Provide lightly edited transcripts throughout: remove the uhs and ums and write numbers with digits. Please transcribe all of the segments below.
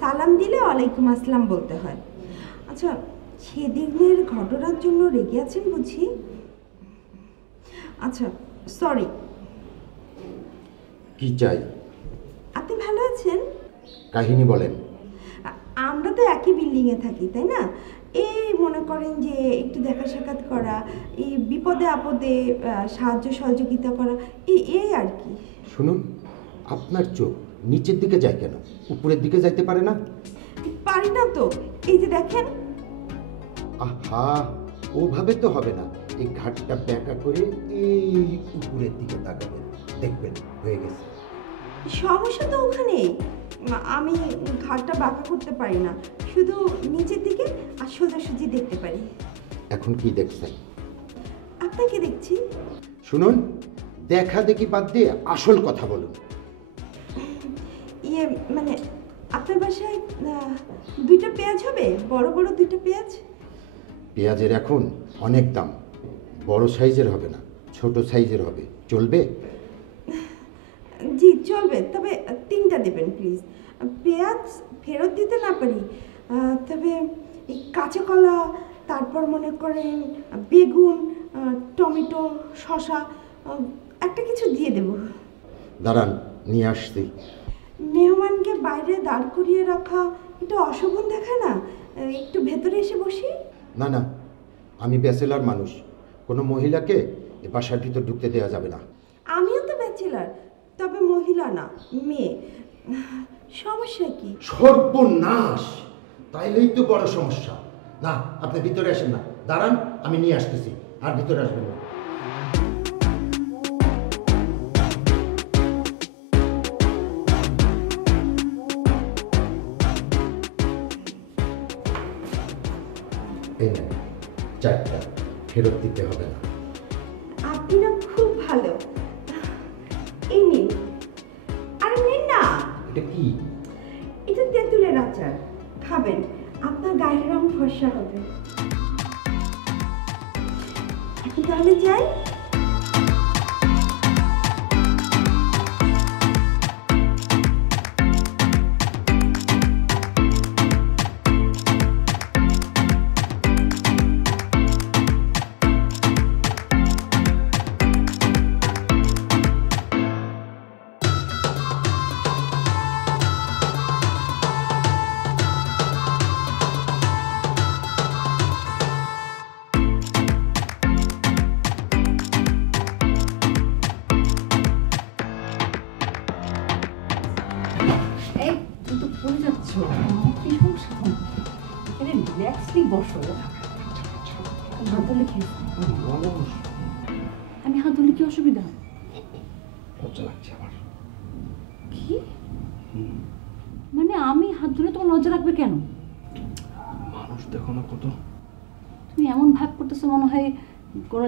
সালাম দিলে ওয়ালাইকুম আসসালাম বলতে হয়। আচ্ছা, সেদিনের ঘটনার জন্য রেগে আছেন বুঝি? আচ্ছা, সরি। কি চাই? আপনি ভালো আছেন? কাহিনী বলেন। আমরা তো একই বিল্ডিংয়ে থাকি, তাই না? এই মনে করেন যে একটু দেখা সাক্ষাৎ করা, এই বিপদে আপদে সাহায্য সহযোগিতা করা, এই আর কি। শুনুন, আপনার চোখ নিচের দিকে যায় কেন? উপরের দিকে যাইতে পারে না? পারি না তো, এই যে দেখেন। আহা, ওভাবে তো হবে না। এই ঘাটটা ব্যাকা করে এই উপরের দিকে তাকাবেন, দেখবেন হয়ে গেছে। সমস্যা তো ওখানেই, আমি ঘাটটা বাঁকা করতে পারি না, শুধু নিচের দিকে আর সোজাসুজি দেখতে পারি। এখন কি দেখছেন? আপনাকে দেখছি। শুনুন, দেখা দেখি বাদ দিয়ে আসল কথা বলুন। ইয়ে মানে আপনার বাসায় দুইটা পেঁয়াজ হবে? বড় বড় দুইটা পেঁয়াজ। পেঁয়াজের এখন অনেক দাম। বড় সাইজের হবে না, ছোট সাইজের হবে, চলবে? জি চলবে, তবে তিনটা দেবেন প্লিজ। পেঁয়াজ ফেরত দিতে না পারি, তবে এই কাঁচা কলা, তারপর মনে করেন বেগুন, টমেটো, শসা, একটা কিছু দিয়ে দেব। দাঁড়ান, নিয়ে আসছি। মেহমানকে বাইরে দাঁড় করিয়ে রাখা এটা অশোভন দেখায় না? একটু ভেতরে এসে বসি। না না, আমি ব্যাচেলার মানুষ, কোনো মহিলাকে এ বাসার ভিতর ঢুকতে দেওয়া যাবে না। আমিও তো ব্যাচেলার, তবে মহিলা না, মেয়ে। সমস্যা কি? সর্বনাশ! তাইলেই তো বড় সমস্যা। না, আপনি ভিতরে আসেন না, দাঁড়ান, আমি নিয়ে আসতেছি। আর ভিতরে আসবেন না। এই নেন, চারটা ফেরত দিতে হবে না। আপনি না খুব ভালো। এই নিন। আরে নিন না। এটা কি? এটা তেঁতুলের আচার, খাবেন, আপনার গায়ের রং ফর্সা হবে। এখন তাহলে যাই। আমি হাত ধরলে কি অসুবিধা? লজ্জা লাগছে আমার। কি মানে আমি হাত ধরে তোমার লজ্জা লাগবে কেন? মানুষ দেখো না কত। তুমি এমন ভাব করতেছো মনে হয় কোনো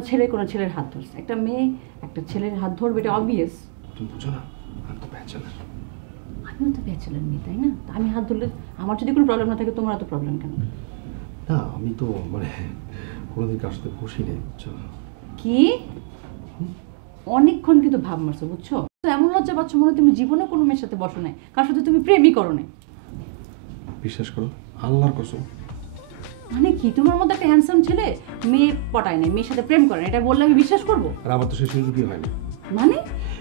ছেলের হাত ধরছে। একটা মেয়ে একটা ছেলের হাত ধরবে, এটা অবভিয়াস। তুমি বুঝো না, আমি তো ব্যাচেলার। আমিও তো ব্যাচেলার মেয়ে, তাই না? আমি হাত ধরলে আমার যদি কোনো প্রবলেম না থাকে, তোমার এত প্রবলেম কেন? না, আমি তো মানে কোনোদিন কার সাথে বসি নেই, বুঝছো? কি অনেকক্ষণ কিন্তু ভাব মারছো, বুঝছো? তো এমন লজ্জা পাচ্ছ মনে হয় তুমি জীবনে কোনো মেয়ের সাথে বসো নাই, কার সাথে তুমি প্রেমই করো নাই। বিশ্বাস করো, আল্লাহর কসম। মানে কি, তোমার মধ্যে একটা হ্যান্ডসাম ছেলে মেয়ে পটায় নাই, মেয়ের সাথে প্রেম করে না, এটা বললে আমি বিশ্বাস করবো? আর আমার তো সেই সুযোগই হয় না। মানে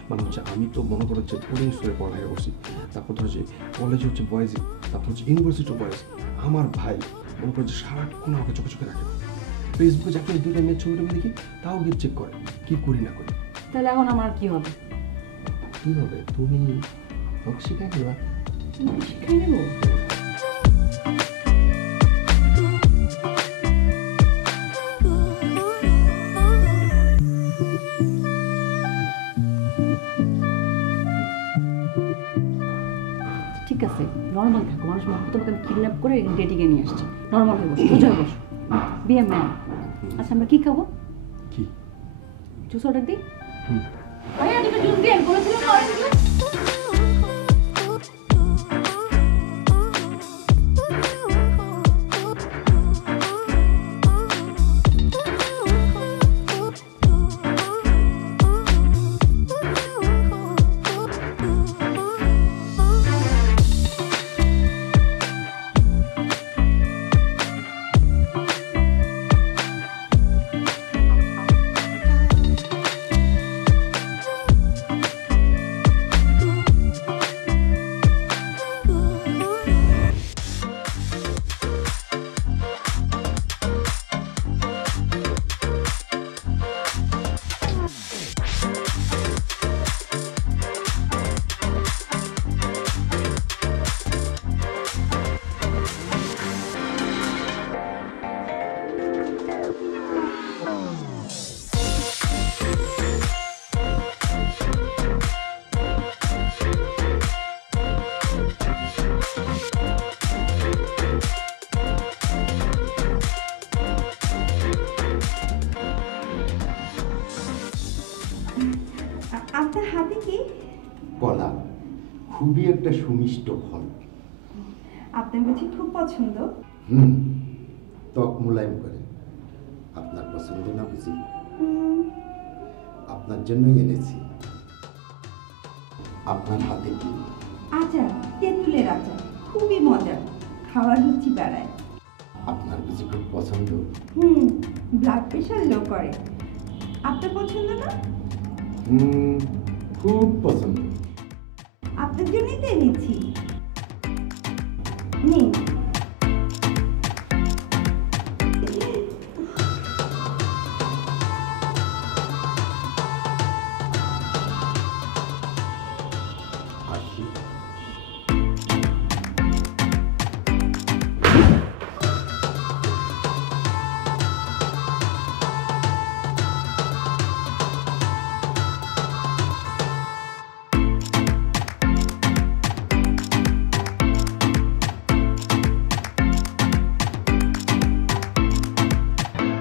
মানে হচ্ছে আমি তো মনে করো যে বোর্ডিং স্কুলে পড়ালেখা করছি, তারপর ধরো যে কলেজে হচ্ছে বয়েজ, তারপর হচ্ছে ইউনিভার্সিটি বয়েজ। আমার ভাই মনে করো যে সারাক্ষণ আমাকে চোখে চোখে রাখে। ফেসবুকে যাকে দুইটা মেয়ের ছবি টবি দেখি, তাও গিয়ে চেক করে কি করি না করি। তাহলে এখন আমার কি হবে? কি হবে? তুমি আমাকে শিখাই দিবা। শিখাই নেবো। ঠিক আছে, নর্মাল থাকো। মানুষ ভাববে তোমাকে আমি কিডন্যাপ করে ডেটিংয়ে নিয়ে আসছি। নর্মাল হয়ে বসো, সোজা হয়ে বসো, বি এ ম্যান। আচ্ছা, আমরা কি খাবো? কি জুস অর্ডার দিই? ভাইয়া দুটো জুস দিন, বলেছিলাম না অরেঞ্জ জুস। খুবই একটা সুমিষ্ট ফল। আপনার বুঝি খুব পছন্দ? হুম, ত্বক মোলায়েম করে। আপনার পছন্দ না বুঝি? হুম, আপনার জন্যই এনেছি। আপনার হাতে কি? আচার, তেঁতুলের আচার, খুবই মজা, খাওয়ার রুচি বাড়ায়। আপনার বুঝি খুব পছন্দ? হুম, ব্লাড প্রেশার লো করে। আপনার পছন্দ না? হুম, খুব পছন্দ। আপনার জন্যই তো এনেছি। নিন।